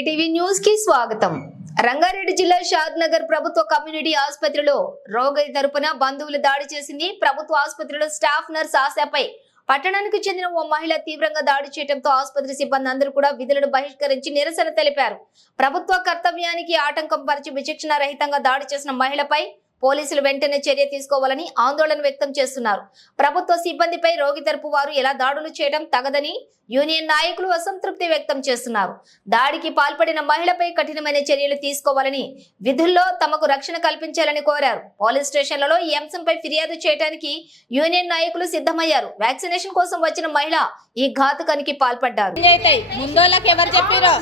CTV న్యూస్కి స్వాగతం. రంగారెడ్డి జిల్లా షాద్ నగర్ ప్రభుత్వ కమ్యూనిటీ ఆసుపత్రిలో రోగి తరపున బంధువులు దాడి చేసింది ప్రభుత్వ ఆసుపత్రిలో స్టాఫ్ నర్స్ ఆశాపై. పట్టణానికి చెందిన ఓ మహిళ తీవ్రంగా దాడి చేయడంతో ఆసుపత్రి సిబ్బంది అందరూ కూడా విధులను బహిష్కరించి నిరసన తెలిపారు. ప్రభుత్వ కర్తవ్యానికి ఆటంకం పరిచి విచక్షణ రహితంగా దాడి చేసిన మహిళపై పోలీసులు వెంటనే చర్య తీసుకోవాలని ఆందోళన వ్యక్తం చేస్తున్నారు. ప్రభుత్వ సిబ్బందిపై రోగి తరపు వారు ఎలా దాడులు చేయడం తగదని యూనియన్ నాయకులు అసంతృప్తి వ్యక్తం చేస్తున్నారు. దాడికి పాల్పడిన మహిళపై కఠినమైన చర్యలు తీసుకోవాలని విధుల్లో తమకు రక్షణ కల్పించాలని కోరారు. పోలీస్ స్టేషన్లలో ఈ అంశంపై ఫిర్యాదు చేయడానికి యూనియన్ నాయకులు సిద్ధమయ్యారు. వ్యాక్సినేషన్ కోసం వచ్చిన మహిళ ఈ ఘాతుకానికి పాల్పడ్డారు. చెప్పిరో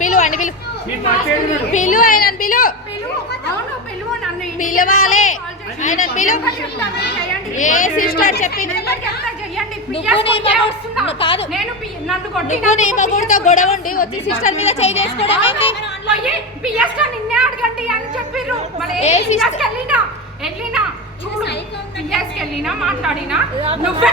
పిలు. పిలు ఆయన పిలు పిలవాలి ఆయన పిలు ఏ సిస్టర్ చెప్పింది నువ్వు కాదు నువ్వు నీ మగుడితో గొడవ ఉండి వచ్చి సిస్టర్ మీద చేయి చేసుకోవడం ఏంటి ఏ వెళ్ళినా చూడు వెళ్ళినా మాట్లాడినా నువ్వే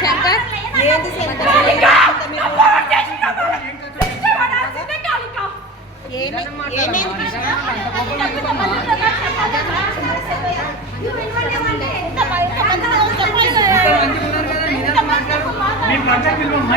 శంకర్ మేము పక్కన పిలువమ్మా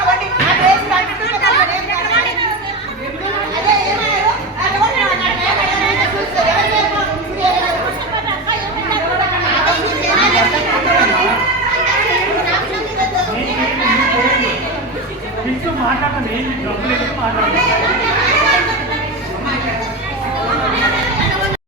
మాట్లాడతాను. ఏంటి డబ్బులు ఎందుకు మాట్లాడతాను.